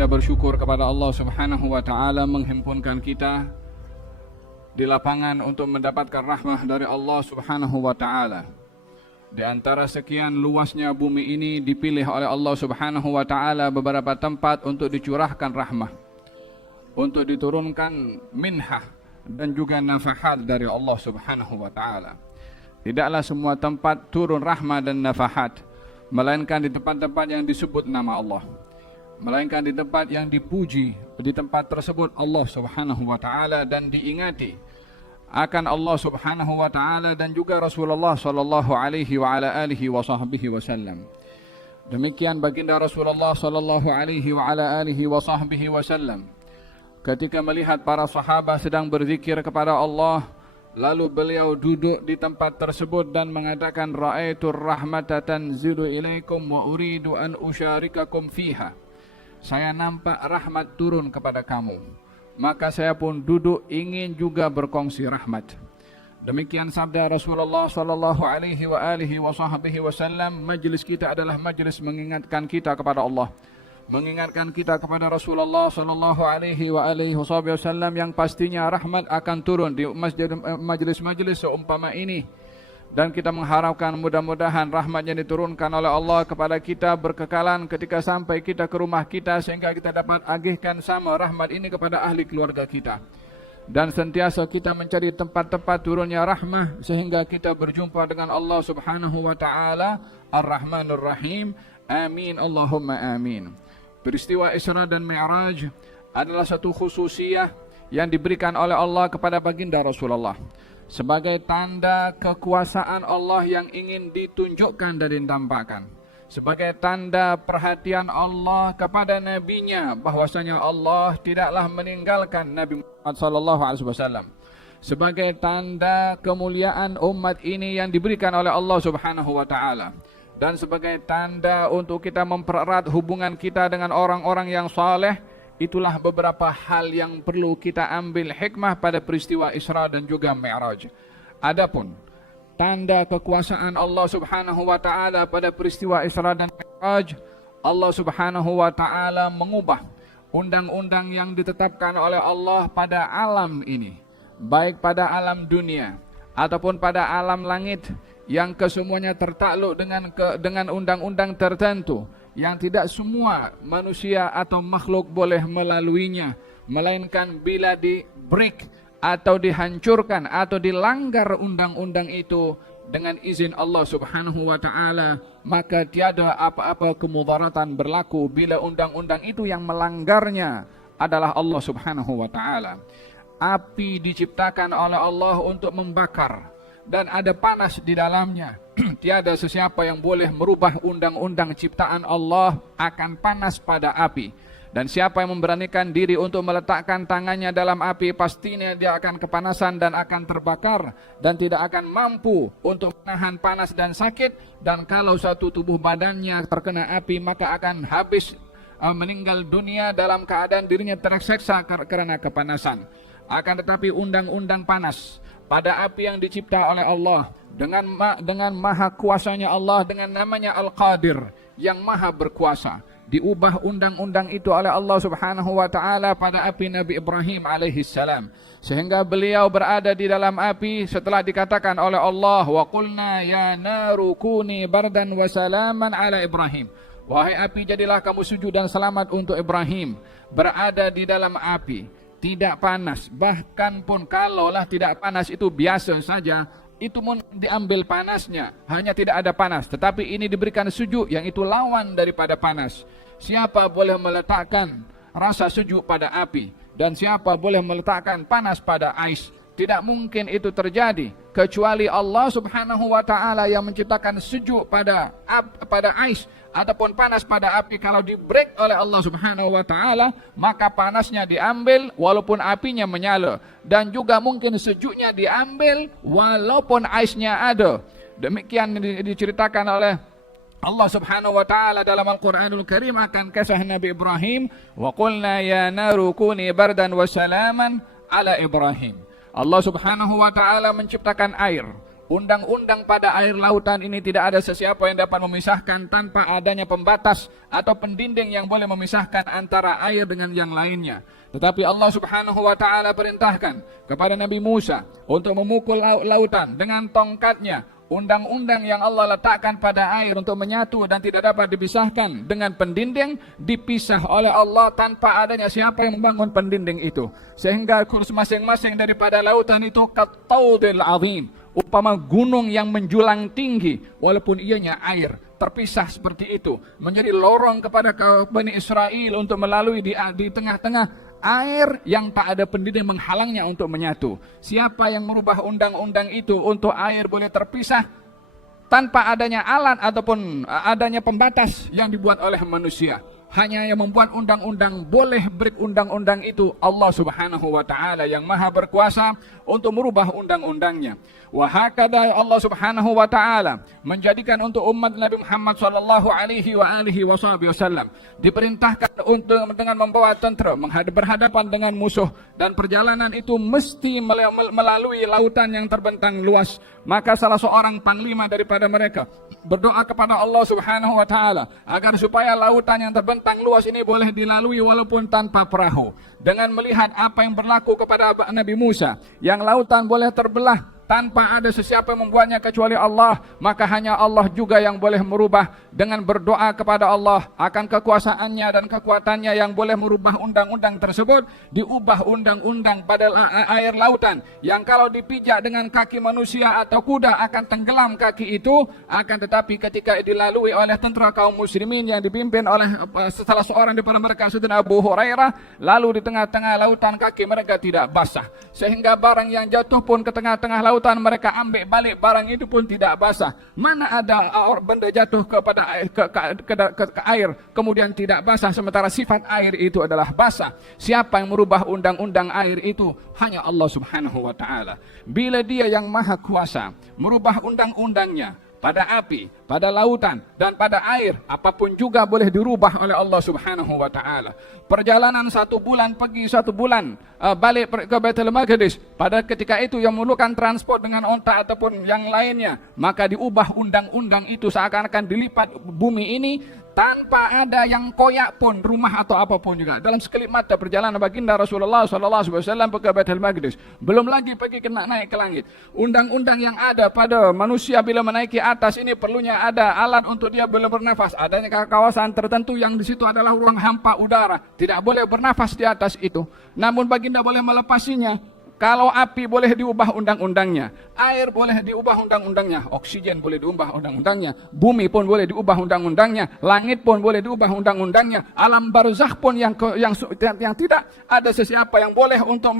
Kita bersyukur kepada Allah Subhanahu wa taala menghimpunkan kita di lapangan untuk mendapatkan rahmah dari Allah Subhanahu wa taala. Di antara sekian luasnya bumi ini dipilih oleh Allah Subhanahu wa taala beberapa tempat untuk dicurahkan rahmah, untuk diturunkan minhah dan juga nafahat dari Allah Subhanahu wa taala. Tidaklah semua tempat turun rahmah dan nafahat, melainkan di tempat-tempat yang disebut nama Allah, melainkan di tempat yang dipuji. Di tempat tersebut Allah Subhanahu wa taala dan diingati akan Allah Subhanahu wa taala dan juga Rasulullah sallallahu alaihi wa ala alihi wa sahbihi wasallam. Demikian baginda Rasulullah sallallahu alaihi wa ala alihi wa sahbihi wasallam ketika melihat para sahabat sedang berzikir kepada Allah, lalu beliau duduk di tempat tersebut dan mengatakan, ra'aitur rahmata tanzilu ilaikum wa uridu an usyarikakum fiha. Saya nampak rahmat turun kepada kamu, maka saya pun duduk ingin juga berkongsi rahmat. Demikian sabda Rasulullah sallallahu alaihi wa alihi wa sahbihi wasallam. Majlis kita adalah majlis mengingatkan kita kepada Allah, mengingatkan kita kepada Rasulullah sallallahu alaihi wa alihi wasallam yang pastinya rahmat akan turun di majlis-majlis seumpama ini. Dan kita mengharapkan mudah-mudahan rahmat yang diturunkan oleh Allah kepada kita berkekalan ketika sampai kita ke rumah kita, sehingga kita dapat agihkan sama rahmat ini kepada ahli keluarga kita. Dan sentiasa kita mencari tempat-tempat turunnya rahmah sehingga kita berjumpa dengan Allah Subhanahu wa taala Ar-Rahmanur Rahim. Amin Allahumma amin. Peristiwa Isra dan Mi'raj adalah satu khususiyah yang diberikan oleh Allah kepada baginda Rasulullah sebagai tanda kekuasaan Allah yang ingin ditunjukkan dan ditampakkan, sebagai tanda perhatian Allah kepada nabinya, bahwasanya Allah tidaklah meninggalkan Nabi Muhammad sallallahu alaihi wasallam, sebagai tanda kemuliaan umat ini yang diberikan oleh Allah Subhanahu wa taala, dan sebagai tanda untuk kita mempererat hubungan kita dengan orang-orang yang saleh. Itulah beberapa hal yang perlu kita ambil hikmah pada peristiwa Isra dan juga Mi'raj. Adapun tanda kekuasaan Allah Subhanahu wa taala pada peristiwa Isra dan Mi'raj, Allah Subhanahu wa taala mengubah undang-undang yang ditetapkan oleh Allah pada alam ini, baik pada alam dunia ataupun pada alam langit, yang kesemuanya tertakluk dengan undang-undang tertentu yang tidak semua manusia atau makhluk boleh melaluinya, melainkan bila di-break atau dihancurkan atau dilanggar undang-undang itu dengan izin Allah Subhanahu wa taala, maka tiada apa-apa kemudaratan berlaku bila undang-undang itu yang melanggarnya adalah Allah Subhanahu wa taala. Api diciptakan oleh Allah untuk membakar dan ada panas di dalamnya. Tiada sesiapa yang boleh merubah undang-undang ciptaan Allah akan panas pada api. Dan siapa yang memberanikan diri untuk meletakkan tangannya dalam api, pastinya dia akan kepanasan dan akan terbakar dan tidak akan mampu untuk menahan panas dan sakit. Dan kalau satu tubuh badannya terkena api, maka akan habis meninggal dunia dalam keadaan dirinya terseksa karena kepanasan. Akan tetapi undang-undang panas pada api yang dicipta oleh Allah dengan maha kuasanya Allah, dengan namanya Al-Qadir yang maha berkuasa, diubah undang-undang itu oleh Allah Subhanahu wa taala pada api Nabi Ibrahim alaihi salam, sehingga beliau berada di dalam api setelah dikatakan oleh Allah, wa qulna ya naru kuni bardan wa salaman ala Ibrahim. Wahai api, jadilah kamu sejuk dan selamat untuk Ibrahim. Berada di dalam api, tidak panas, bahkan pun kalaulah tidak panas itu biasa saja, itu pun diambil panasnya, hanya tidak ada panas. Tetapi ini diberikan sejuk yang itu lawan daripada panas. Siapa boleh meletakkan rasa sejuk pada api, dan siapa boleh meletakkan panas pada ais? Tidak mungkin itu terjadi kecuali Allah Subhanahu wa taala yang menciptakan sejuk pada ais ataupun panas pada api. Kalau di-break oleh Allah Subhanahu wa taala, maka panasnya diambil walaupun apinya menyala, dan juga mungkin sejuknya diambil walaupun aisnya ada. Demikian diceritakan oleh Allah Subhanahu wa taala dalam Al-Qur'anul Karim akan kisah Nabi Ibrahim, wa qulna ya naru kuni bardan wa salaman ala Ibrahim. Allah Subhanahu wa taala menciptakan air undang-undang pada air lautan ini tidak ada sesiapa yang dapat memisahkan tanpa adanya pembatas atau pendinding yang boleh memisahkan antara air dengan yang lainnya. Tetapi Allah Subhanahu wa Ta'ala perintahkan kepada Nabi Musa untuk memukul lautan dengan tongkatnya. Undang-undang yang Allah letakkan pada air untuk menyatu dan tidak dapat dipisahkan dengan pendinding dipisah oleh Allah tanpa adanya siapa yang membangun pendinding itu. Sehingga kurs masing-masing daripada lautan itu kataudil azim, upama gunung yang menjulang tinggi walaupun ianya air. Terpisah seperti itu, menjadi lorong kepada Bani Israel untuk melalui di tengah-tengah air yang tak ada pendinding menghalangnya untuk menyatu. Siapa yang merubah undang-undang itu untuk air boleh terpisah tanpa adanya alat ataupun adanya pembatas yang dibuat oleh manusia. Hanya yang membuat undang-undang boleh break undang-undang itu Allah Subhanahu wa Ta'ala yang maha berkuasa untuk merubah undang-undangnya. Wa hakadha Allah Subhanahu wa Ta'ala menjadikan untuk umat Nabi Muhammad sallallahu alaihi wasallam diperintahkan untuk dengan membawa tentera berhadapan dengan musuh, dan perjalanan itu mesti melalui lautan yang terbentang luas. Maka salah seorang panglima daripada mereka berdoa kepada Allah Subhanahu wa Ta'ala agar supaya lautan yang terbentang luas ini boleh dilalui walaupun tanpa perahu. Dengan melihat apa yang berlaku kepada Nabi Musa, yang lautan boleh terbelah tanpa ada sesiapa yang membuatnya kecuali Allah, maka hanya Allah juga yang boleh merubah. Dengan berdoa kepada Allah akan kekuasaannya dan kekuatannya yang boleh merubah undang-undang tersebut, diubah undang-undang pada air lautan yang kalau dipijak dengan kaki manusia atau kuda akan tenggelam kaki itu, akan tetapi ketika dilalui oleh tentera kaum muslimin yang dipimpin oleh salah seorang daripada mereka, Sayyidina Abu Hurairah, lalu di tengah-tengah lautan kaki mereka tidak basah, sehingga barang yang jatuh pun ke tengah-tengah lautan mereka ambil balik, barang itu pun tidak basah. Mana ada benda jatuh kepada air, ke air kemudian tidak basah sementara sifat air itu adalah basah. Siapa yang merubah undang-undang air itu? Hanya Allah Subhanahu wa Ta'ala. Bila Dia yang maha kuasa merubah undang-undangnya pada api, pada lautan, dan pada air, apapun juga boleh dirubah oleh Allah Subhanahu wa Ta'ala. Perjalanan 1 bulan pergi, 1 bulan balik ke Baitul Maqdis, pada ketika itu yang memerlukan transport dengan onta ataupun yang lainnya, maka diubah undang-undang itu seakan-akan dilipat bumi ini tanpa ada yang koyak pun, rumah atau apapun juga. Dalam sekelip mata perjalanan baginda Rasulullah SAW ke Baitul Maqdis, belum lagi pergi naik ke langit. Undang-undang yang ada pada manusia bila menaiki atas ini perlunya ada alat untuk dia boleh bernafas. Adanya kawasan tertentu yang di situ adalah ruang hampa udara, tidak boleh bernafas di atas itu. Namun baginda boleh melepasinya. Kalau api boleh diubah undang-undangnya, air boleh diubah undang-undangnya, oksigen boleh diubah undang-undangnya, bumi pun boleh diubah undang-undangnya, langit pun boleh diubah undang-undangnya, alam barzakh pun yang tidak ada sesiapa yang boleh untuk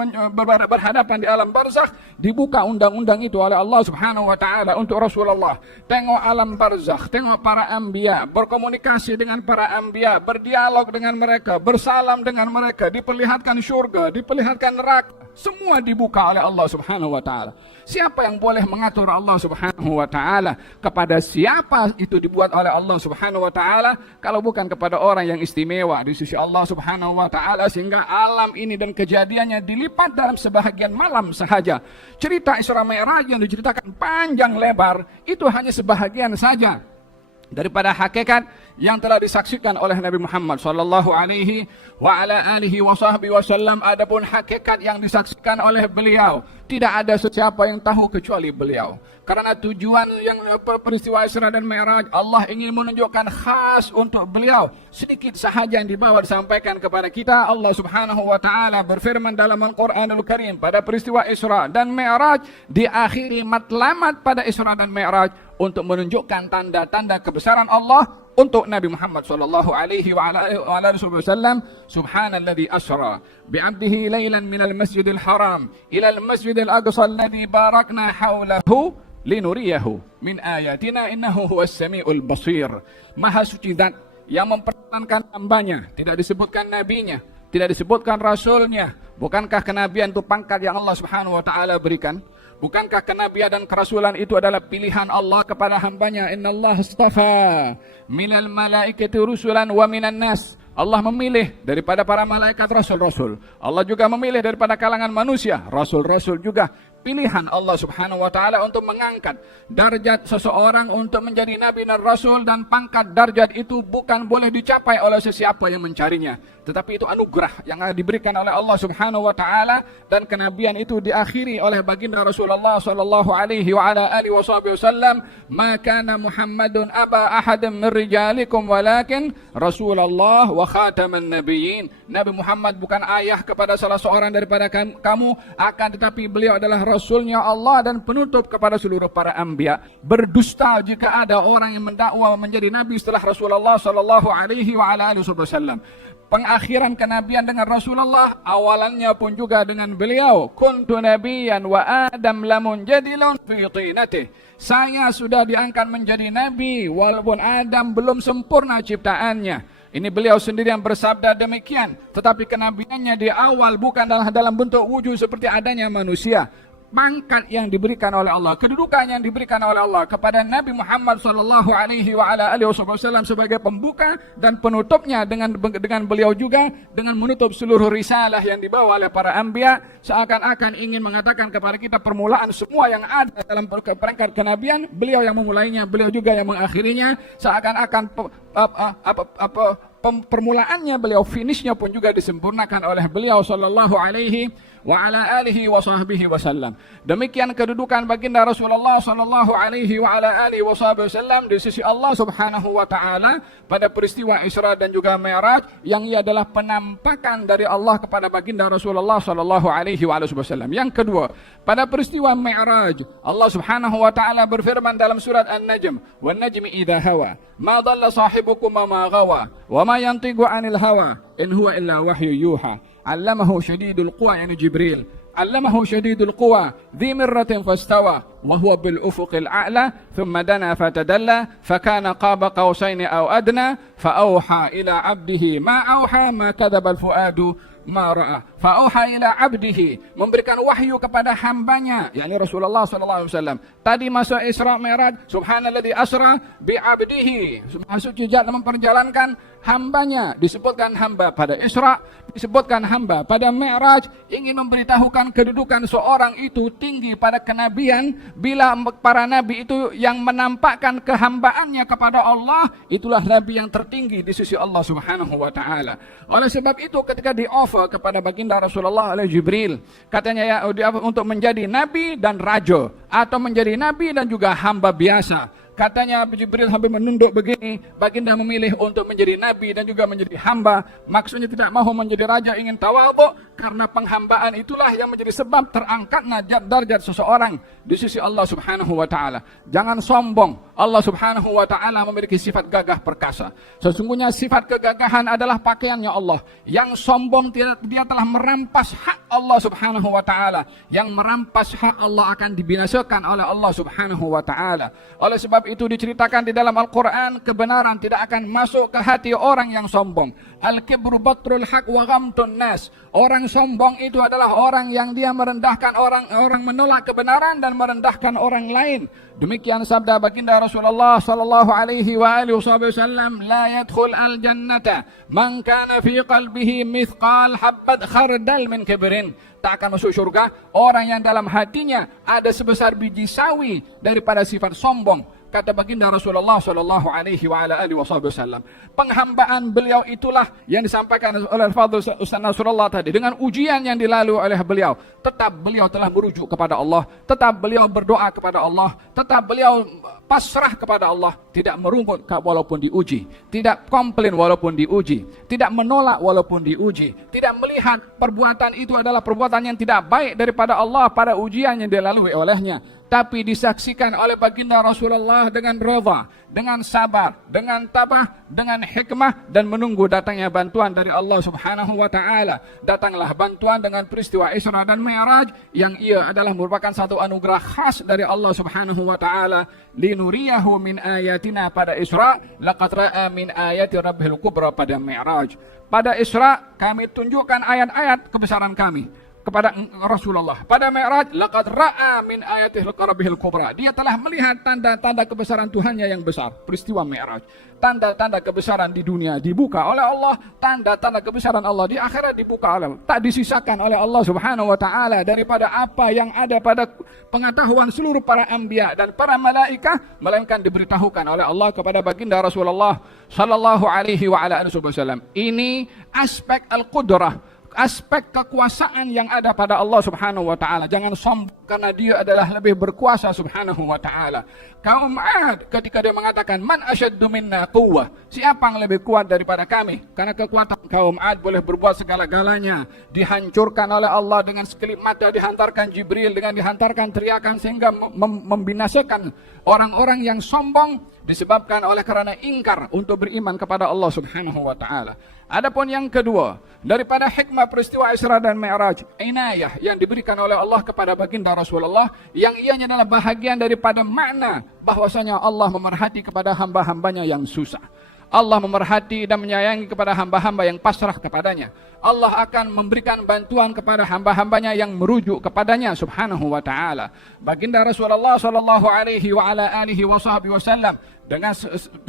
berhadapan di alam barzakh, dibuka undang-undang itu oleh Allah Subhanahu wa Ta'ala untuk Rasulullah. Tengok alam barzakh, tengok para anbiya, berkomunikasi dengan para anbiya, berdialog dengan mereka, bersalam dengan mereka, diperlihatkan syurga, diperlihatkan neraka. Semua dibuka oleh Allah Subhanahu wa Ta'ala. Siapa yang boleh mengatur Allah Subhanahu wa Ta'ala? Kepada siapa itu dibuat oleh Allah Subhanahu wa Ta'ala kalau bukan kepada orang yang istimewa di sisi Allah Subhanahu wa Ta'ala, sehingga alam ini dan kejadiannya dilipat dalam sebahagian malam sahaja. Cerita Isra Mi'raj yang diceritakan panjang lebar itu hanya sebahagian saja daripada hakikat yang telah disaksikan oleh Nabi Muhammad sallallahu alaihi wa ala alihi wa sahbihi wasallam. Adapun hakikat yang disaksikan oleh beliau tidak ada sesiapa yang tahu kecuali beliau. Karena tujuan yang peristiwa Isra dan Mi'raj, Allah ingin menunjukkan khas untuk beliau. Sedikit sahaja yang dibawa disampaikan kepada kita. Allah Subhanahu wa Ta'ala berfirman dalam Al-Quranul Karim pada peristiwa Isra dan Mi'raj, diakhiri matlamat pada Isra dan Mi'raj untuk menunjukkan tanda-tanda kebesaran Allah untuk Nabi Muhammad sallallahu alaihi wa ala alihi wasallam. Subhanalladzi asra bi'abdihi lailan minal masjidil haram ilal masjidil aqsa alladzi barakna haulahu linuriyahu min ayatina innahu huwas samiul basir. Maha suci zat yang memperkenankan hambanya, tidak disebutkan nabinya, tidak disebutkan rasulnya. Bukankah kenabian itu pangkat yang Allah Subhanahu wa Ta'ala berikan? Bukankah kenabian dan kerasulan itu adalah pilihan Allah kepada hambanya? Innallaha astafa minal malaikati rusulan wa minan nas. Allah memilih daripada para malaikat rasul-rasul. Allah juga memilih daripada kalangan manusia rasul-rasul juga. pilihan Allah Subhanahu wa taala untuk mengangkat darjat seseorang untuk menjadi nabi dan rasul, dan pangkat darjat itu bukan boleh dicapai oleh sesiapa yang mencarinya, tetapi itu anugerah yang diberikan oleh Allah Subhanahu wa taala, dan kenabian itu diakhiri oleh baginda Rasulullah sallallahu alaihi wa ala alihi wasallam, "Ma kana Muhammadun aba ahadin min rijalikum walakin Rasulullah wa khataman nabiyyin." Nabi Muhammad bukan ayah kepada salah seorang daripada kamu, akan tetapi beliau adalah Rasulnya Allah dan penutup kepada seluruh para anbiya. Berdusta jika ada orang yang mendakwa menjadi nabi setelah Rasulullah sallallahu alaihi wa ala alihi wasallam. Pengakhiran kenabian dengan Rasulullah awalannya pun juga dengan beliau. Kuntu nabiyan wa Adam lamun jadilun fi tinatih. Saya sudah diangkat menjadi nabi walaupun Adam belum sempurna ciptaannya. Ini beliau sendiri yang bersabda demikian. Tetapi kenabiannya di awal bukan dalam bentuk wujud seperti adanya manusia. Pangkat yang diberikan oleh Allah, kedudukan yang diberikan oleh Allah kepada Nabi Muhammad sallallahu alaihi wa ala alihi wasallam sebagai pembuka dan penutupnya dengan beliau juga dengan menutup seluruh risalah yang dibawa oleh para anbiya, seakan-akan ingin mengatakan kepada kita permulaan semua yang ada dalam perangkat kenabian, beliau yang memulainya, beliau juga yang mengakhirinya, seakan-akan permulaannya beliau, finishnya pun juga disempurnakan oleh beliau sallallahu alaihi wa ala alihi wa sahbihi wasallam. Demikian kedudukan baginda Rasulullah sallallahu alaihi wa ala alihi wasallam di sisi Allah Subhanahu wa taala pada peristiwa Isra dan juga Mi'raj, yang ia adalah penampakan dari Allah kepada baginda Rasulullah sallallahu alaihi wasallam. Yang kedua, pada peristiwa Mi'raj, Allah Subhanahu wa taala berfirman dalam surat An-Najm, "Wan najmi idza hawa, ma dhalla sahibukum wa ma ghawa, wa ma yantiqu 'anil hawa, in huwa illa wahyu yuha." Allamahu syadidul quwa, yani Jibril. Allamahu syadidul quwa dhi mirratin fastawa wa huwa bil ufuqil a'la thumma dana fatadalla fakana qaba qausaini aw adna fa auha ila 'abdihi ma auha ma kadzaba al fuadu ma ra'a. Fa auha ila 'abdihi, memberikan wahyu kepada hambanya, yakni Rasulullah sallallahu alaihi wasallam. Tadi masa Isra Mi'raj, subhanalladzi asra bi 'abdihi, maksud juga memperjalankan hambanya, disebutkan hamba pada Isra, disebutkan hamba pada Mi'raj, ingin memberitahukan kedudukan seorang itu tinggi pada kenabian. Bila para nabi itu yang menampakkan kehambaannya kepada Allah, itulah nabi yang tertinggi di sisi Allah Subhanahu wa taala. Oleh sebab itu ketika di-offer kepada baginda Rasulullah oleh Jibril, katanya ya untuk menjadi nabi dan raja, atau menjadi nabi dan juga hamba biasa. Katanya Jibril hampir menunduk begini, baginda memilih untuk menjadi nabi dan juga menjadi hamba. Maksudnya tidak mahu menjadi raja, ingin tawadhu, karena penghambaan itulah yang menjadi sebab terangkatnya darjat seseorang di sisi Allah Subhanahu wa taala. Jangan sombong. Allah Subhanahu wa taala memiliki sifat gagah perkasa. Sesungguhnya sifat kegagahan adalah pakaiannya Allah. Yang sombong dia telah merampas hak Allah Subhanahu wa taala. Yang merampas hak Allah akan dibinasakan oleh Allah Subhanahu wa taala. Oleh sebab itu diceritakan di dalam Al-Quran, kebenaran tidak akan masuk ke hati orang yang sombong. Al-kibru batrul haq wa ghamtun nas. Orang sombong itu adalah orang yang dia merendahkan orang menolak kebenaran dan merendahkan orang lain. Demikian sabda baginda Rasulullah sallallahu alaihi wa alihi wasallam, la yadkhul al-jannata man kana fi qalbihi mithqal habbat khardal min kibrin. Tak akan masuk syurga orang yang dalam hatinya ada sebesar biji sawi daripada sifat sombong. Kata baginda Rasulullah sallallahu alaihi wa ala alihi wasallam. Penghambaan beliau itulah yang disampaikan oleh Fadl Ustaz Nasrullah tadi. Dengan ujian yang dilalui oleh beliau, tetap beliau telah merujuk kepada Allah, tetap beliau berdoa kepada Allah, tetap beliau pasrah kepada Allah, tidak merungut walaupun diuji, tidak komplain walaupun diuji, tidak menolak walaupun diuji, tidak melihat perbuatan itu adalah perbuatan yang tidak baik daripada Allah pada ujian yang dilalui olehnya, tapi disaksikan oleh baginda Rasulullah dengan redha, dengan sabar, dengan tabah, dengan hikmah, dan menunggu datangnya bantuan dari Allah Subhanahu wa taala. Datanglah bantuan dengan peristiwa Isra dan Mi'raj, yang ia adalah merupakan satu anugerah khas dari Allah Subhanahu wa taala. Linuriyahu min ayatina pada Isra, laqad ra'a min ayati rabbil kubra pada Mi'raj. Pada Isra kami tunjukkan ayat-ayat kebesaran kami. kepada Rasulullah. Pada Mi'raj, laqad ra'a min ayatihil rabbihil kubra. Dia telah melihat tanda-tanda kebesaran Tuhannya yang besar. Peristiwa Mi'raj. Tanda-tanda kebesaran di dunia dibuka oleh Allah, tanda-tanda kebesaran Allah di akhirat dibuka oleh Allah. Tak disisakan oleh Allah Subhanahu wa taala daripada apa yang ada pada pengetahuan seluruh para anbiya dan para malaikah, melainkan diberitahukan oleh Allah kepada baginda Rasulullah sallallahu alaihi wa ala alihi wasallam. Ini aspek al-qudrah, aspek kekuasaan yang ada pada Allah Subhanahu wa taala. Jangan sombong karena dia adalah lebih berkuasa Subhanahu wa taala. Kaum Ad ketika dia mengatakan man asyaddu minna quwwah, siapa yang lebih kuat daripada kami? Karena kekuatan kaum Ad boleh berbuat segala-galanya, dihancurkan oleh Allah dengan sekelip mata, dihantarkan Jibril dengan dihantarkan teriakan sehingga membinasakan orang-orang yang sombong disebabkan oleh karena ingkar untuk beriman kepada Allah Subhanahu wa taala. Adapun yang kedua, daripada hikmah peristiwa Isra dan Mi'raj, inayah yang diberikan oleh Allah kepada baginda Rasulullah, yang ianya adalah bahagian daripada makna bahwasanya Allah memerhati kepada hamba-hambanya yang susah. Allah memerhati dan menyayangi kepada hamba-hamba yang pasrah kepadanya. Allah akan memberikan bantuan kepada hamba-hambanya yang merujuk kepadanya Subhanahu wa ta'ala. Baginda Rasulullah sallallahu alaihi wa ala alihi wasallam dengan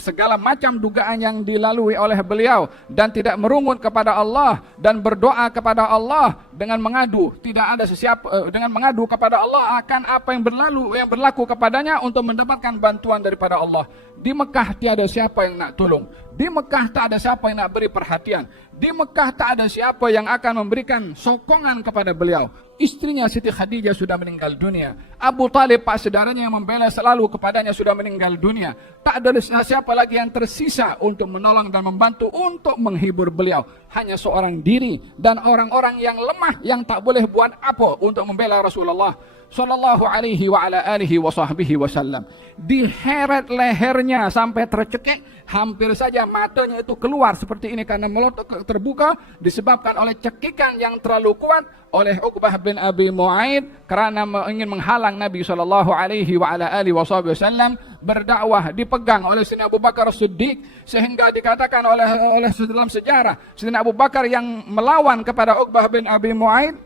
segala macam dugaan yang dilalui oleh beliau dan tidak merungut kepada Allah dan berdoa kepada Allah dengan mengadu, tidak ada sesiapa dengan mengadu kepada Allah akan apa yang berlaku kepadanya untuk mendapatkan bantuan daripada Allah. Di Mekah tiada siapa yang nak tolong. Di Mekah tak ada siapa yang nak beri perhatian. Di Mekah tak ada siapa yang akan memberikan sokongan kepada beliau. Istrinya Siti Khadijah sudah meninggal dunia. Abu Talib, pak saudaranya yang membela selalu kepadanya, sudah meninggal dunia. Tak ada siapa lagi yang tersisa untuk menolong dan membantu untuk menghibur beliau. Hanya seorang diri dan orang-orang yang lemah yang tak boleh buat apa untuk membela Rasulullah sallallahu alaihi wa ala alihi wa sahbihi wasallam. Diheret lehernya sampai tercekik, hampir saja matanya itu keluar seperti ini karena melotot terbuka disebabkan oleh cekikan yang terlalu kuat oleh Uqbah bin Abi Mu'aid karena ingin menghalang Nabi sallallahu alaihi wa ala alihi wa sahbihi wasallam berdakwah. Dipegang oleh Sayyidina Abu Bakar As-Siddiq sehingga dikatakan oleh dalam sejarah Sayyidina Abu Bakar yang melawan kepada Uqbah bin Abi Mu'aid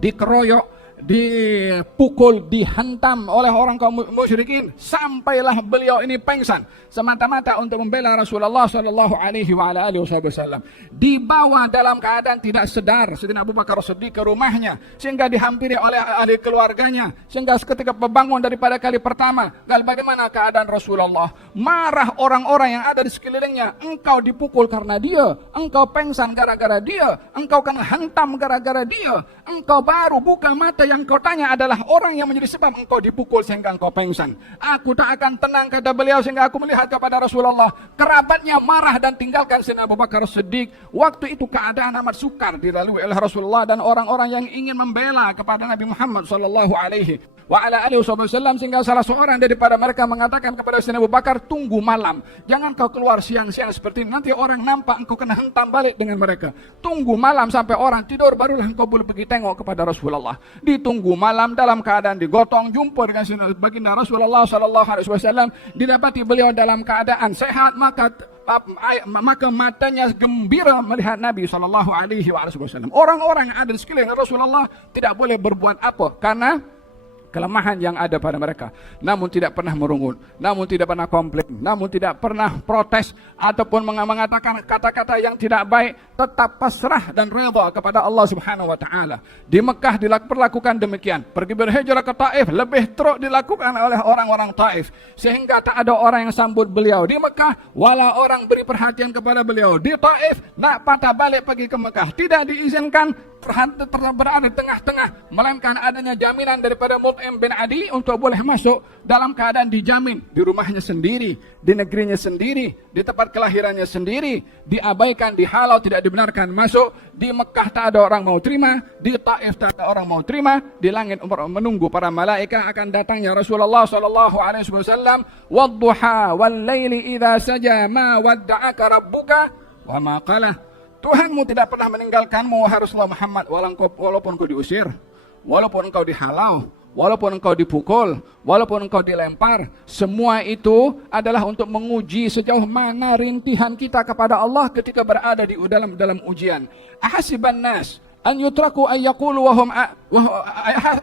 dikeroyok, dipukul, dihantam oleh orang kaum musyrikin sampailah beliau ini pengsan semata-mata untuk membela Rasulullah sallallahu alaihi wa ala alihi wasallam. Dibawa dalam keadaan tidak sedar Sayyidina Abu Bakar As-Siddiq ke rumahnya sehingga dihampiri oleh ahli keluarganya sehingga ketika bangun daripada kali pertama, bagaimana keadaan Rasulullah? Marah orang-orang yang ada di sekelilingnya. Engkau dipukul karena dia, engkau pengsan gara-gara dia, engkau kena hantam gara-gara dia, engkau baru buka mata, yang kau tanya adalah orang yang menjadi sebab engkau dipukul sehingga engkau pengsan. Aku tak akan tenang, kata beliau, sehingga aku melihat kepada Rasulullah. Kerabatnya marah dan tinggalkan Sayyidina Abu Bakar As-Siddiq. Waktu itu keadaan amat sukar dilalui oleh Rasulullah dan orang-orang yang ingin membela kepada Nabi Muhammad sallallahu alaihi wa ala alihi wasallam, sehingga salah seorang daripada mereka mengatakan kepada Sayyidina Abu Bakar, tunggu malam, jangan kau keluar siang-siang seperti ini, nanti orang nampak engkau kena hentam balik dengan mereka. Tunggu malam sampai orang tidur, barulah engkau boleh pergi tengok kepada Rasulullah. Ditunggu malam dalam keadaan digotong, jumpa dengan baginda Rasulullah sallallahu alaihi wasallam, didapati beliau dalam keadaan sehat, maka matanya gembira melihat Nabi sallallahu alaihi wasallam. Orang-orang yang ada di sekeliling Rasulullah tidak boleh berbuat apa karena kelemahan yang ada pada mereka, namun tidak pernah merungut, namun tidak pernah komplain, namun tidak pernah protes ataupun mengatakan kata-kata yang tidak baik, tetap pasrah dan redha kepada Allah Subhanahu wa taala. Di Mekah dilakukan demikian, pergi berhijrah ke Taif lebih teruk dilakukan oleh orang-orang Taif sehingga tak ada orang yang sambut beliau. Di Mekah wala orang beri perhatian kepada beliau. Di Taif nak patah balik pergi ke Mekah tidak diizinkan berada di tengah-tengah, melainkan adanya jaminan daripada Mut'im bin Adi untuk boleh masuk dalam keadaan dijamin di rumahnya sendiri, di negerinya sendiri, di tempat kelahirannya sendiri, diabaikan, dihalau, tidak dibenarkan masuk. Di Mekah tak ada orang mau terima, di Taif tak ada orang mau terima. Di langit menunggu para malaikat akan datangnya Rasulullah sallallahu alaihi wasallam. Wadduha wal laili idza saja ma wadda'aka rabbuka wa ma qala. Tuhanmu tidak pernah meninggalkanmu, wahai Rasulullah Muhammad, walaupun kau diusir, walaupun engkau dihalau, walaupun engkau dipukul, walaupun engkau dilempar. Semua itu adalah untuk menguji sejauh mana rintihan kita kepada Allah ketika berada di dalam ujian. Ahasiban nas an yutraku an yaqulu wa hum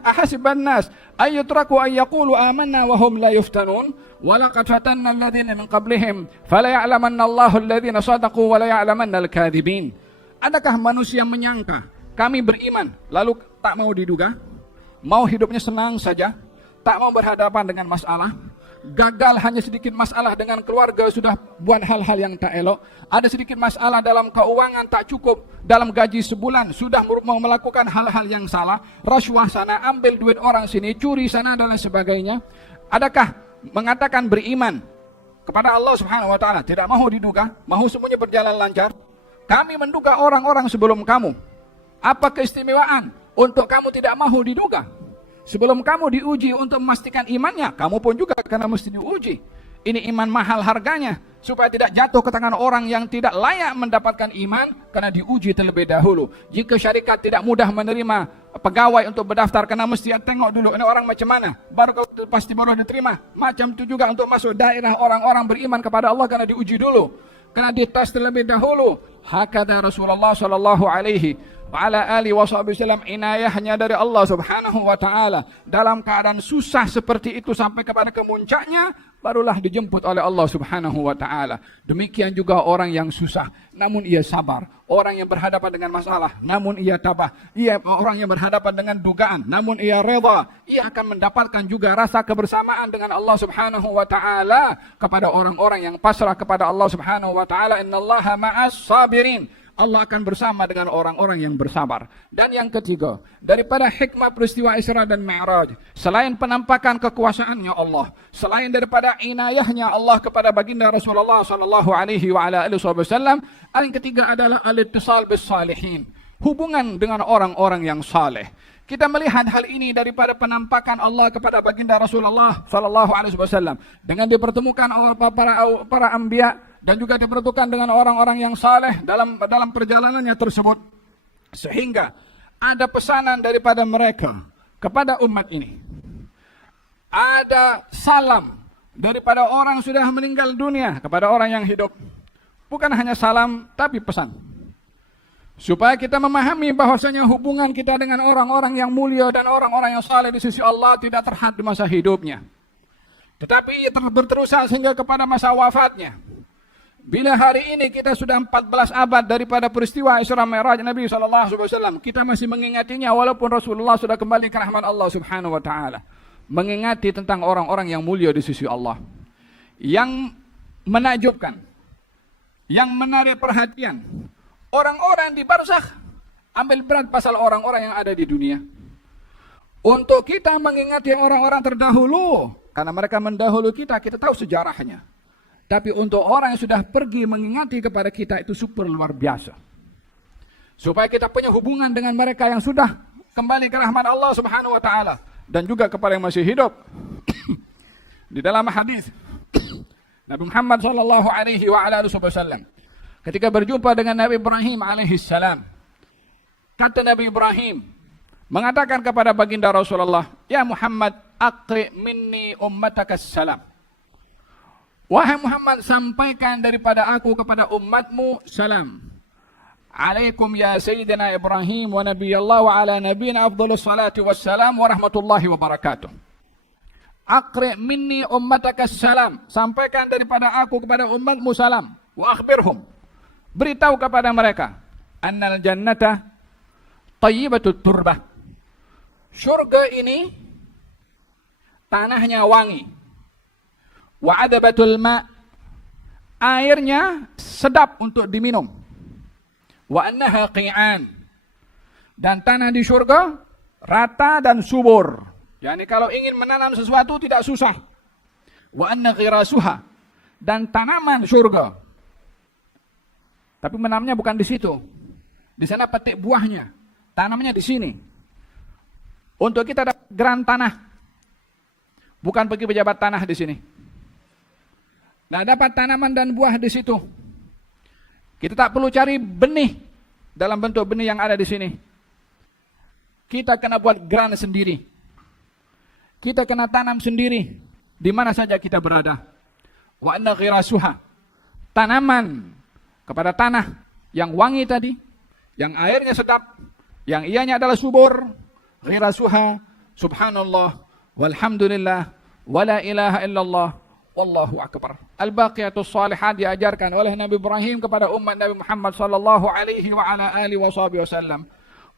ahasiban nas an yutraku an yaqulu amanna wa hum la yuftanun wa laqad fatanna alladhina min qablihim fala ya'lamanna Allahu alladhina sadaqu wa la ya'lamanna al-kadhibin. Adakah manusia menyangka kami beriman lalu tak mau diduga, mau hidupnya senang saja, tak mau berhadapan dengan masalah, gagal hanya sedikit masalah dengan keluarga sudah buat hal-hal yang tak elok, ada sedikit masalah dalam keuangan tak cukup, dalam gaji sebulan sudah mau melakukan hal-hal yang salah, rasuah sana, ambil duit orang sini, curi sana dan lain sebagainya. Adakah mengatakan beriman kepada Allah Subhanahu wa taala tidak mau diduga, mau semuanya berjalan lancar? Kami menduga orang-orang sebelum kamu. Apa keistimewaan untuk kamu tidak mau diduga? Sebelum kamu diuji untuk memastikan imannya, kamu pun juga karena mesti diuji. Ini iman mahal harganya, supaya tidak jatuh ke tangan orang yang tidak layak mendapatkan iman karena diuji terlebih dahulu. Jika syarikat tidak mudah menerima pegawai untuk berdaftar, karena mesti tengok dulu ini orang macam mana, baru kau pasti baru diterima. Macam itu juga untuk masuk daerah orang-orang beriman kepada Allah, karena diuji dulu, karena dites terlebih dahulu. Hakada Rasulullah sallallahu alaihi wa ala alihi wasallam, inayahnya dari Allah Subhanahu wa taala dalam keadaan susah seperti itu sampai kepada kemuncaknya, barulah dijemput oleh Allah Subhanahu wa taala. Demikian juga orang yang susah namun ia sabar, orang yang berhadapan dengan masalah namun ia tabah, orang yang berhadapan dengan dugaan namun ia redha, ia akan mendapatkan juga rasa kebersamaan dengan Allah Subhanahu wa taala. Kepada orang-orang yang pasrah kepada Allah Subhanahu wa taala, innallaha ma'as sabirin, Allah akan bersama dengan orang-orang yang bersabar. Dan yang ketiga, daripada hikmah peristiwa Isra dan Mi'raj, selain penampakan kekuasaannya Allah, selain daripada inayahnya Allah kepada baginda Rasulullah sallallahu alaihi wa ala alihi wasallam, yang ketiga adalah al-ittisal bis salihin, hubungan dengan orang-orang yang saleh. Kita melihat hal ini daripada penampakan Allah kepada baginda Rasulullah sallallahu alaihi wasallam dengan dipertemukan oleh para anbiya, dan juga dipertemukan dengan orang-orang yang saleh dalam perjalanannya tersebut, sehingga ada pesanan daripada mereka kepada umat ini. Ada salam daripada orang sudah meninggal dunia kepada orang yang hidup. Bukan hanya salam, tapi pesan. Supaya kita memahami bahwasanya hubungan kita dengan orang-orang yang mulia dan orang-orang yang saleh di sisi Allah tidak terhad di masa hidupnya, tetapi berterusan sehingga kepada masa wafatnya. Bila hari ini kita sudah 14 abad daripada peristiwa Isra Mi'raj Nabi SAW, kita masih mengingatinya walaupun Rasulullah sudah kembali ke rahmat Allah Subhanahu wa taala. Mengingati tentang orang-orang yang mulia di sisi Allah, yang menakjubkan, yang menarik perhatian. Orang-orang di barzakh ambil berat pasal orang-orang yang ada di dunia. Untuk kita mengingati orang-orang terdahulu, karena mereka mendahulu kita tahu sejarahnya. Tapi untuk orang yang sudah pergi mengingati kepada kita, itu super luar biasa. Supaya kita punya hubungan dengan mereka yang sudah kembali ke rahmat Allah Subhanahu wa taala, dan juga kepada yang masih hidup. Di dalam hadis Nabi Muhammad sallallahu alaihi wa ala alihi wasallam, ketika berjumpa dengan Nabi Ibrahim alaihi salam, kata Nabi Ibrahim mengatakan kepada baginda Rasulullah, "Ya Muhammad, aqri minni ummataka salam." Wahai Muhammad, sampaikan daripada aku kepada umatmu salam. Alaikum ya Sayyidina Ibrahim wa nabiyallah wa ala nabiyina afdhalus salati wassalam wa rahmatullahi wa barakatuh. Aqri minni ummataka salam. Sampaikan daripada aku kepada umatmu salam. Wa akhbirhum. Beritahu kepada mereka, annal jannata tayyibatut turbah. Surga ini tanahnya wangi. Wa adabatul ma, airnya sedap untuk diminum. Wa annaha qi'an, dan tanah di surga rata dan subur. Yani kalau ingin menanam sesuatu tidak susah. Wa anna ghirasuha, dan tanaman surga. Tapi menanamnya bukan di situ. Di sana petik buahnya. Tanamnya di sini. Untuk kita dapat geran tanah. Bukan pergi pejabat tanah di sini. Nah, dapat tanaman dan buah di situ. Kita tak perlu cari benih dalam bentuk benih yang ada di sini. Kita kena buat geran sendiri. Kita kena tanam sendiri di mana saja kita berada. Wa anna ghirasuha, tanaman kepada tanah yang wangi tadi, yang airnya sedap, yang ianya adalah subur, ghirasuha, subhanallah, walhamdulillah, wala ilaha illallah, wallahu akbar. Al-baqiyatus salihat diajarkan oleh Nabi Ibrahim kepada umat Nabi Muhammad sallallahu alaihi wa ala alihi wasallam.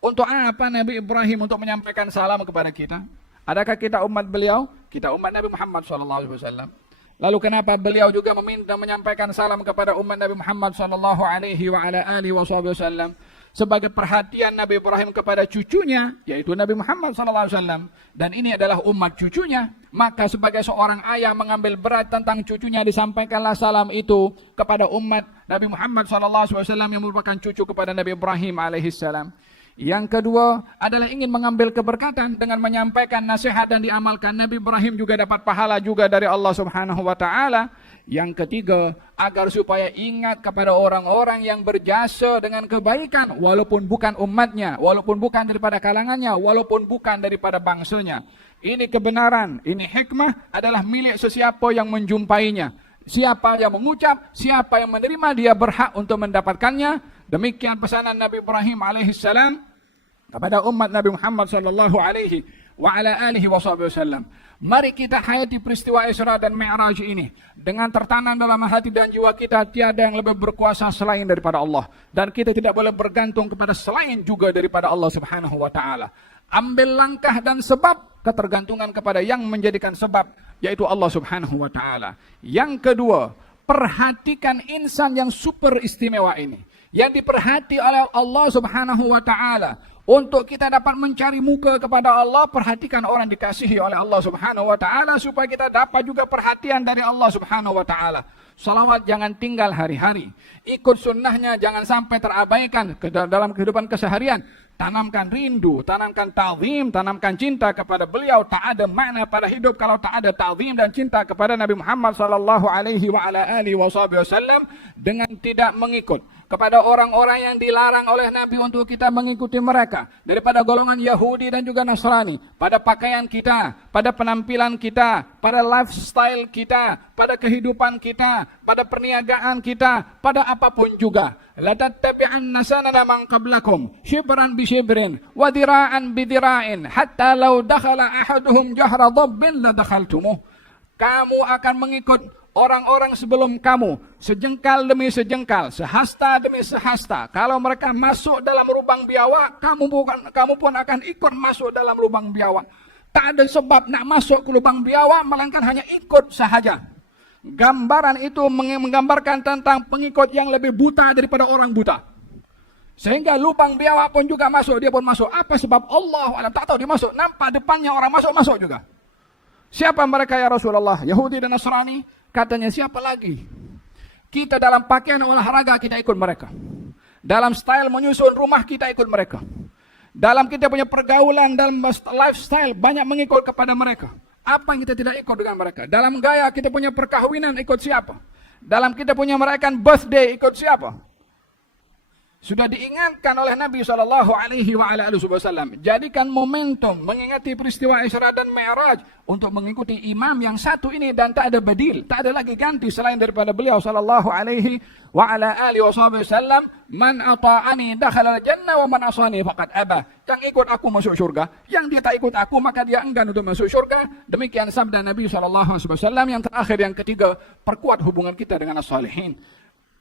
Untuk apa Nabi Ibrahim untuk menyampaikan salam kepada kita? Adakah kita umat beliau? Kita umat Nabi Muhammad sallallahu alaihi wasallam. Lalu kenapa beliau juga meminta menyampaikan salam kepada umat Nabi Muhammad sallallahu alaihi wa ala alihi wasallam? Sebagai perhatian Nabi Ibrahim kepada cucunya, yaitu Nabi Muhammad sallallahu alaihi wasallam, dan ini adalah umat cucunya, maka sebagai seorang ayah mengambil berat tentang cucunya, disampaikanlah salam itu kepada umat Nabi Muhammad sallallahu alaihi wasallam yang merupakan cucu kepada Nabi Ibrahim alaihissalam. Yang kedua adalah ingin mengambil keberkatan dengan menyampaikan nasihat dan diamalkan. Nabi Ibrahim juga dapat pahala juga dari Allah Subhanahu wa taala. Yang ketiga, agar supaya ingat kepada orang-orang yang berjasa dengan kebaikan, walaupun bukan umatnya, walaupun bukan daripada kalangannya, walaupun bukan daripada bangsanya. Ini kebenaran, ini hikmah adalah milik sesiapa yang menjumpainya. Siapa yang mengucap, siapa yang menerima, dia berhak untuk mendapatkannya. Demikian pesanan Nabi Ibrahim alaihissalam kepada umat Nabi Muhammad sallallahu alaihi wa ala alihi wasallam. Mari kita hayati peristiwa Isra dan Mi'raj ini dengan tertanam dalam hati dan jiwa kita, tiada yang lebih berkuasa selain daripada Allah, dan kita tidak boleh bergantung kepada selain juga daripada Allah Subhanahu wa taala. Ambil langkah dan sebab ketergantungan kepada yang menjadikan sebab, yaitu Allah Subhanahu wa taala. Yang kedua, perhatikan insan yang super istimewa ini, yang diperhati oleh Allah Subhanahu wa taala. Untuk kita dapat mencari muka kepada Allah, perhatikan orang dikasihi oleh Allah Subhanahu wa taala supaya kita dapat juga perhatian dari Allah Subhanahu wa taala. Salawat jangan tinggal hari-hari. Ikut sunnahnya jangan sampai terabaikan dalam kehidupan keseharian. Tanamkan rindu, tanamkan ta'zim, tanamkan cinta kepada beliau. Tak ada makna pada hidup kalau tak ada ta'zim dan cinta kepada Nabi Muhammad sallallahu alaihi wa ala alihi wasallam, dengan tidak mengikut kepada orang-orang yang dilarang oleh Nabi untuk kita mengikuti mereka, daripada golongan Yahudi dan juga Nasrani, pada pakaian kita, pada penampilan kita, pada lifestyle kita, pada kehidupan kita, pada perniagaan kita, pada apapun juga. La tattabi'anna sanana man qablakum shibran bi shibrin wa dira'an bi dira'in hatta law dakhala ahaduhum jahra dhabbin la dakhaltumuh. Kamu akan mengikut orang-orang sebelum kamu, sejengkal demi sejengkal, sehasta demi sehasta. Kalau mereka masuk dalam lubang biawak, kamu pun akan ikut masuk dalam lubang biawak. Tak ada sebab nak masuk ke lubang biawak, melainkan hanya ikut sahaja. Gambaran itu menggambarkan tentang pengikut yang lebih buta daripada orang buta. Sehingga lubang biawak pun juga masuk, dia pun masuk. Apa sebab? Allah alam, tak tahu dia masuk. Nampak depannya orang masuk juga. Siapa mereka ya Rasulullah? Yahudi dan Nasrani? Katanya siapa lagi? Kita dalam pakaian olahraga kita ikut mereka. Dalam style menyusun rumah kita ikut mereka. Dalam kita punya pergaulan, dalam lifestyle banyak mengikut kepada mereka. Apa yang kita tidak ikut dengan mereka? Dalam gaya kita punya perkahwinan ikut siapa? Dalam kita punya merayakan birthday ikut siapa? Sudah diingatkan oleh Nabi SAW. Jadikan momentum mengingati peristiwa Isra dan Mi'raj untuk mengikuti imam yang satu ini, dan tak ada badil, tak ada lagi ganti selain daripada beliau sallallahu alaihi wa ala alihi wasallam. Man ata'ani dakhala al-jannah wa man asani faqad aba. Yang ikut aku masuk syurga, yang dia tak ikut aku maka dia enggan untuk masuk syurga. Demikian sabda Nabi sallallahu alaihi wasallam. Yang terakhir, yang ketiga, perkuat hubungan kita dengan as-salihin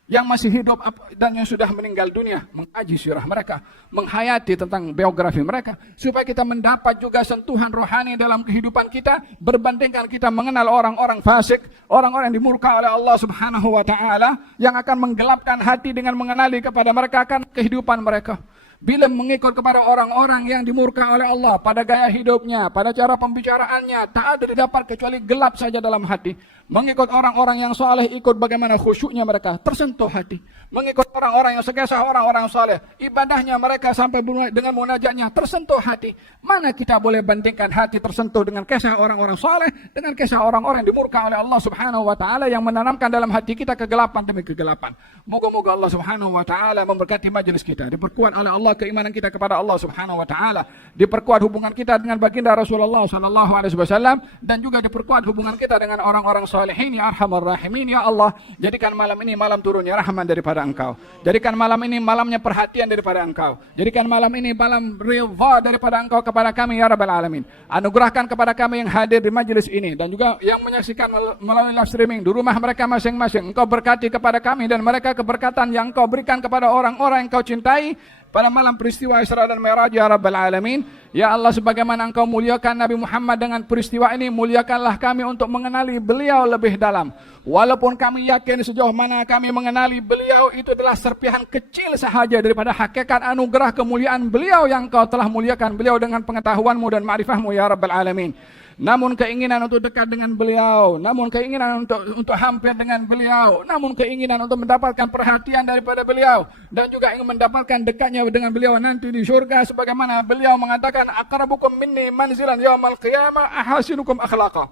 yang masih hidup dan yang sudah meninggal dunia, mengkaji sirah mereka, menghayati tentang biografi mereka, supaya kita mendapat juga sentuhan rohani dalam kehidupan kita, berbandingkan kita mengenal orang-orang fasik, orang-orang yang dimurka oleh Allah Subhanahu wa taala, yang akan menggelapkan hati dengan mengenali kepada mereka akan kehidupan mereka. Bila mengikut kepada orang-orang yang dimurka oleh Allah pada gaya hidupnya, pada cara pembicaraannya, tak ada didapat kecuali gelap saja dalam hati. Mengikut orang-orang yang saleh, ikut bagaimana khusyuknya mereka, tersentuh hati. Mengikut orang-orang yang sekesah orang-orang saleh, ibadahnya mereka sampai dengan munajatnya, tersentuh hati. Mana kita boleh bandingkan hati tersentuh dengan kisah orang-orang saleh dengan kisah orang-orang yang dimurka oleh Allah Subhanahu wa taala, yang menanamkan dalam hati kita kegelapan demi kegelapan. Moga-moga Allah Subhanahu wa taala memberkati majelis kita, diperkuat oleh Allah keimanan kita kepada Allah Subhanahu wa taala, diperkuat hubungan kita dengan baginda Rasulullah sallallahu alaihi wasallam, dan juga diperkuat hubungan kita dengan orang-orang salihin ya arhamar rahimin. Ya Allah, jadikan malam ini malam turunnya rahmat daripada Engkau. Jadikan malam ini malamnya perhatian daripada Engkau. Jadikan malam ini malam ridha daripada Engkau kepada kami ya rabbal alamin. Anugerahkan kepada kami yang hadir di majelis ini dan juga yang menyaksikan melalui live streaming di rumah mereka masing-masing. Engkau berkati kepada kami dan mereka keberkatan yang Engkau berikan kepada orang-orang yang Engkau cintai pada malam peristiwa Isra dan Mi'raj ya rabbal alamin. Ya Allah, sebagaimana Engkau muliakan Nabi Muhammad dengan peristiwa ini, muliakanlah kami untuk mengenali beliau lebih dalam. Walaupun kami yakin sejauh mana kami mengenali beliau itu adalah serpihan kecil sahaja daripada hakikat anugerah kemuliaan beliau yang Engkau telah muliakan beliau dengan pengetahuanmu dan ma'rifahmu ya rabbal alamin. Namun keinginan untuk dekat dengan beliau, namun keinginan untuk hampir dengan beliau, namun keinginan untuk mendapatkan perhatian daripada beliau, dan juga ingin mendapatkan dekatnya dengan beliau nanti di surga, sebagaimana beliau mengatakan, aqrabukum minni manzilan yaumal qiyamah ahasinukum akhlaqa.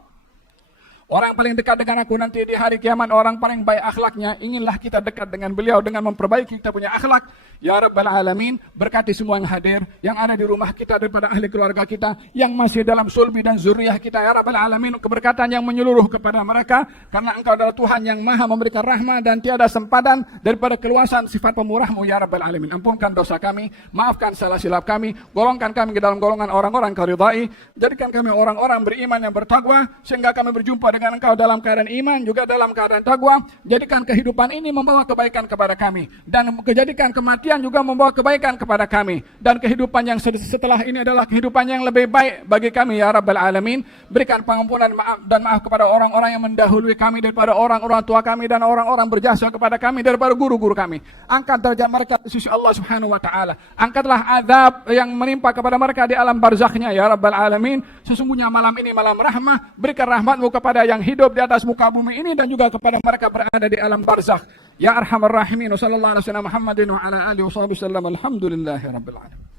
Orang paling dekat dengan aku nanti di hari kiamat, orang paling baik akhlaknya. Inginlah kita dekat dengan beliau dengan memperbaiki kita punya akhlak. Ya Rabbal Alamin, berkati semua yang hadir, yang ada di rumah kita daripada ahli keluarga kita, yang masih dalam sulbi dan zuriyah kita. Ya Rabbal Alamin, keberkatan yang menyeluruh kepada mereka, karena Engkau adalah Tuhan yang maha memberikan rahmat dan tiada sempadan daripada keluasan sifat pemurahmu. Ya Rabbal Alamin, ampunkan dosa kami, maafkan salah silap kami, golongkan kami ke dalam golongan orang-orang Kau ridai, jadikan kami orang-orang beriman yang bertakwa, sehingga kami berjumpa dengan Engkau dalam keadaan iman, juga dalam keadaan takwa. Jadikan kehidupan ini membawa kebaikan kepada kami, dan jadikan kematian juga membawa kebaikan kepada kami, dan kehidupan yang setelah ini adalah kehidupan yang lebih baik bagi kami ya Rabbal Alamin. Berikan pengampunan dan maaf kepada orang-orang yang mendahului kami daripada orang-orang tua kami dan orang-orang berjasa kepada kami daripada guru-guru kami. Angkat derajat mereka di sisi Allah Subhanahu wa taala. Angkatlah azab yang menimpa kepada mereka di alam barzakhnya ya Rabbal Alamin. Sesungguhnya malam ini malam rahmah. Berikan rahmatmu kepada yang hidup di atas muka bumi ini dan juga kepada mereka berada di alam barzakh. Ya arhamar rahimin, sallallahu alaihi wasallam Muhammadin wa ala alihi wasallam. Alhamdulillahi rabbil alamin.